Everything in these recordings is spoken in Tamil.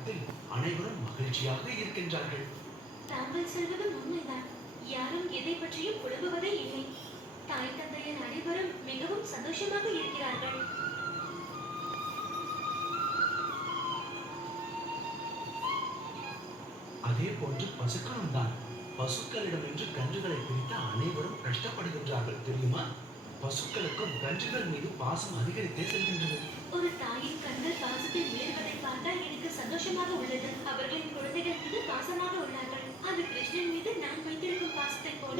காலத்தில் அனைவரும் மகிழ்ச்சியாக இருக்கின்றார்கள். தாங்கள் சொல்வதும் உண்மைதான். யாரும் எதை பற்றியும் புலம்புவதே இல்லை. தாய் தந்தையர் அனைவரும் மிகவும் சந்தோஷமாக இருக்கிறார்கள். அதே போன்று பசுக்களும் தான். பசுக்களிடமின்று கன்றுகளை பிரித்த அனைவரும் கஷ்டப்படுகின்றார்கள் தெரியுமா? பசுக்களுக்கும் கன்றுகள் மீது பாசம் அதிகரித்தே செல்கின்றது. ஒரு தாயின் கண்கள் பாசத்தில் உயர்வதை பார்த்தால் எனக்கு சந்தோஷமாக உள்ளது. அவர்களின் குழந்தைகள் மீது பாசமாக உள்ளார்கள். அது கிருஷ்ணன் மீது நான் வைத்திருக்கும் பாசத்தை போல.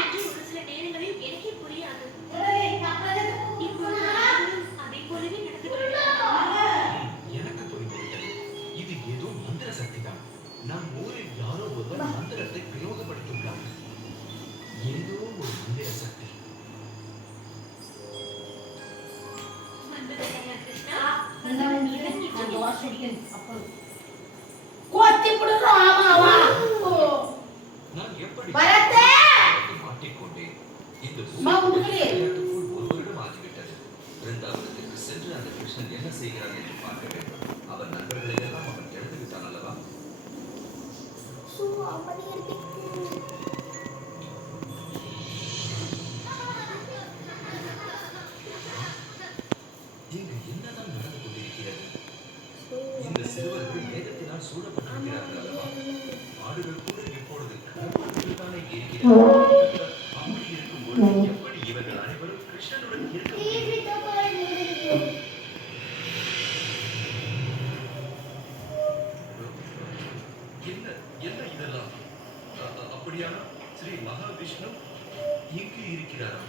என்று ஒரு சில நேரங்களில் எனக்கே புரியாது. இப்பொழுது அதை போலவே நடந்து கொள்கிறார்கள். எனக்கு புரிந்துவிட்டது. இது ஏதோ மந்திர சக்திதான். நம் ஊரில் யாரோ ஒருவர் மந்திரத்தை பிரயோகப்படுத்தியுள்ளார். ஏதோ ஒரு மந்திர சக்தி. வந்ததையா கிருஷ்ணா? நான் எப்படி வரதே மாட்டிக்கொண்டேன்? இந்த விளையாட்டுக்குள் ஒரு வருடம் ஆகிவிட்டது. பிருந்தாவனத்திற்கு சென்று அந்த கிருஷ்ணன் என்ன செய்கிறான் என்று பார்க்க வேண்டும். அவன் நண்பர்களை எல்லாம் அவன் இழந்து விட்டான் அல்லவா? இங்கு என்னதான் நடந்து கொண்டிருக்கிறது? இந்த சிறுவர்கள் வேதத்தினால் சூழப்பட்டிருக்கிறார்கள் அல்லவா? ஆடுகள் கூட இப்பொழுது தானே இருக்கிறது. அப்படி இருக்கும்போது எப்படி இவர்கள் அனைவரும் கிருஷ்ணனுடன் இருக்க முடியும்? என்ன என்ன இதெல்லாம்? அப்படியான ஸ்ரீ மகாவிஷ்ணு இங்கு இருக்கிறாரா?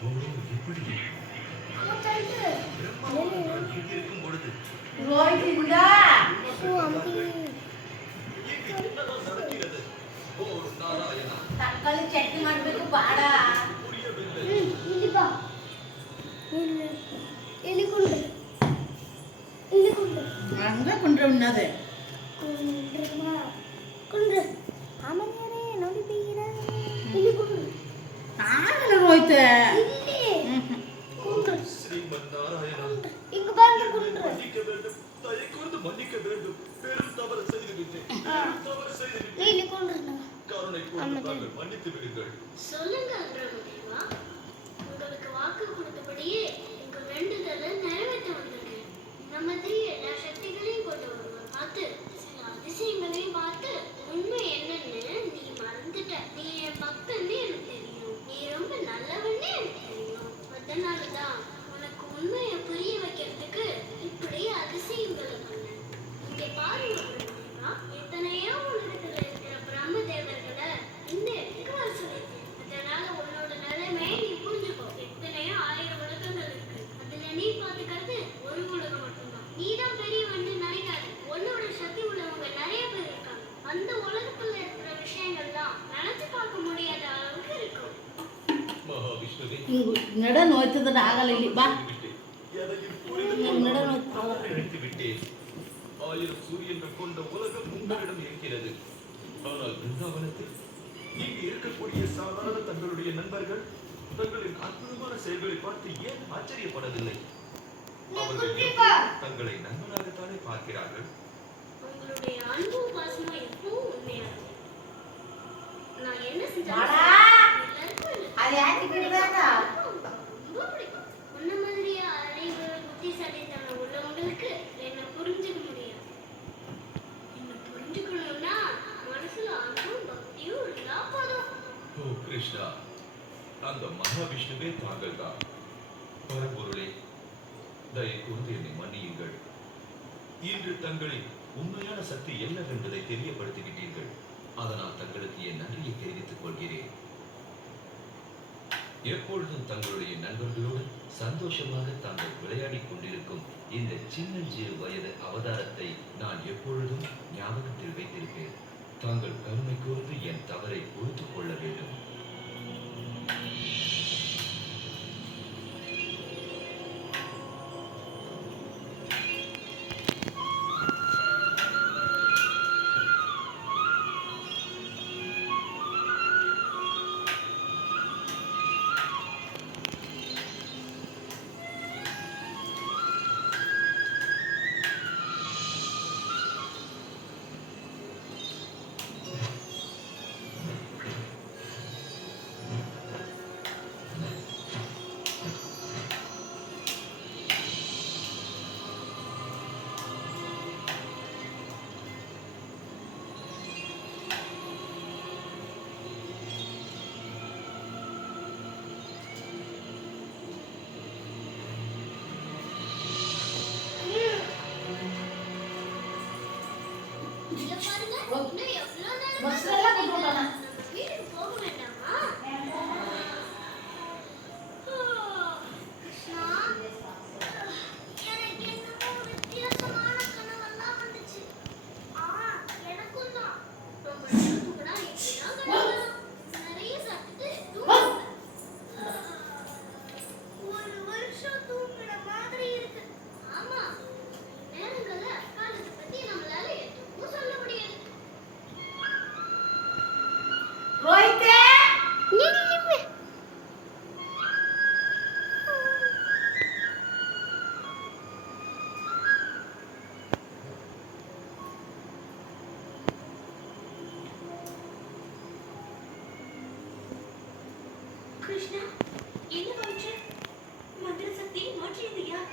ஓ, எப்படி பிரம்மாவால் இங்கு இருக்கும் பொழுது நடக்கிறது. ஓ நாராயணா, தக்காளி சட்னி ಮಾಡಬೇಕು ಬಾಡ புரியவில்லை. ಇಲ್ಲಿ ಬಾ ಇಲ್ಲಿ ಕುಂಡ್ರು ಹಂಗ ಕೊಂಡ್ರೆ ಉಣ್ಣದೆ ಕುಂಡ್ರು ಆಮೇಲೆ ನೋಡಿದ್ದೀರಾ ಇಲ್ಲಿ ಕುಂಡ್ರು ಆಗಲ್ಲ ಹೋಯ್ತು ಇಲ್ಲಿ ಕುಂಡ್ರು ஸ்ரீமன்னாராயணா, இங்க பாருங்க என்னை குன்று மன்னிக்க வேண்டும். தயை கூர்ந்து மன்னிக்க வேண்டும். பெரும் தவறு செய்துவிட்டேன். நீ ಇಲ್ಲಿ குன்று கருணை கூர்ந்து தாங்கள் மன்னித்து விடுங்கள். சொல்லுங்க அபிராமதேவா. உங்களுக்கு வாக்கு கொடுத்தபடியே எங்க வேண்டுதலை நிறைவேற்ற வந்திருக்கேன். இந்த மாதிரி எல்லா சக்திகளையும் கொண்டு வருவார் பார்த்து சில அதிசயங்களையும் பார்த்து உண்மை என்னன்னு நீ மறந்துட்ட. நீ என் பக்தன்னு எனக்கு தெரியும். நீ ரொம்ப நல்லவன்னு எனக்கு தெரியும். அதனாலதான் உனக்கு உண்மையை புரிய வைக்கிறதுக்கு இப்படி அதிசயங்களை பண்ணேன். இங்க பாருங்க அபிராமதேவா, எத்தனையோ உலகத்துல இருக்கிற பிரம்ம தேவர்களை இந்த இடத்துக்கு வர சொல்லியிருக்கேன். அதனால உன்னோட நிலைமை நீ புரிஞ்சுக்கோ. எத்தனையோ 1000 உலகங்கள் இருக்கு. அதுல நீ பாத்துக்கிறது ஒரு உலகம் மட்டும்தான். நீதான் பெரியவன்னு நினைக்காது. உன்னோட சக்தி உள்ளவங்க நிறைய பேர் இருக்காங்க. அந்த உலகத்துல இருக்கிற விஷயங்கள்லாம் நினைச்சு பார்க்க முடியாத அளவுக்கு இருக்கும். மகாவிஷ்ணுவே, நட நோய்த்தது ಆಗಲ್ಲ ಇಲ್ಲಿ ಬಾ விட்டேன். எதையும் புரிந்து நட கொள்ள நினைத்து விட்டேன். 1000 சூரியன்கள் கொண்ட உலகம் உங்களிடம் இருக்கிறது. ஆனால் பிருந்தாவனத்தில் இங்கு இருக்கக்கூடிய சாதாரண தங்களுடைய நண்பர்கள் தங்களின் அற்புதமான செயல்களை பார்த்து ஏன் ஆச்சரியப்படவில்லை? அவர்கள் எப்போதும் தங்களை நண்பனாகத்தானே பார்க்கிறார்கள். உங்களுடைய அன்பும் பாசமும் எப்பவும் உண்மையா இருக்கு. நான் என்ன செஞ்சாலும் எல்லாருக்கும் அது யாருக்கு பிடிக்காதா ரொம்ப பிடிக்கும். உன்ன மாதிரியே அறிவு புத்திசாலித்தனம் உள்ளவங்களுக்கு என்ன புரிஞ்சுக்க முடியாது. என்ன புரிஞ்சுக்கணும்னா மனசுல அன்பும் பக்தியும் இருந்தா போதும். ஓ கிருஷ்ணா, அந்த மகாவிஷ்ணுவே தாங்கள் தான். பரம்பொருளே, தயை கூர்ந்து என்னை மன்னியுங்கள். இன்று தங்களின் உண்மையான சக்தி என்னவென்பதை தெரியப்படுத்திவிட்டீர்கள். அதனால் தங்களுக்கு என் நன்றியை தெரிவித்துக் கொள்கிறேன். எப்பொழுதும் தங்களுடைய நண்பர்களோடு சந்தோஷமாக தாங்கள் விளையாடிக் கொண்டிருக்கும் இந்த சின்னஞ்சிறு வயது அவதாரத்தை நான் எப்பொழுதும் ஞாபகத்தில் வைத்திருப்பேன். தாங்கள் கருணை கூர்ந்து என் தவறை பொறுத்துக் கொள்ள வேண்டும். கிருஷ்ணா என்ன பண்ற மந்திர சக்தியை மாற்றியது யார்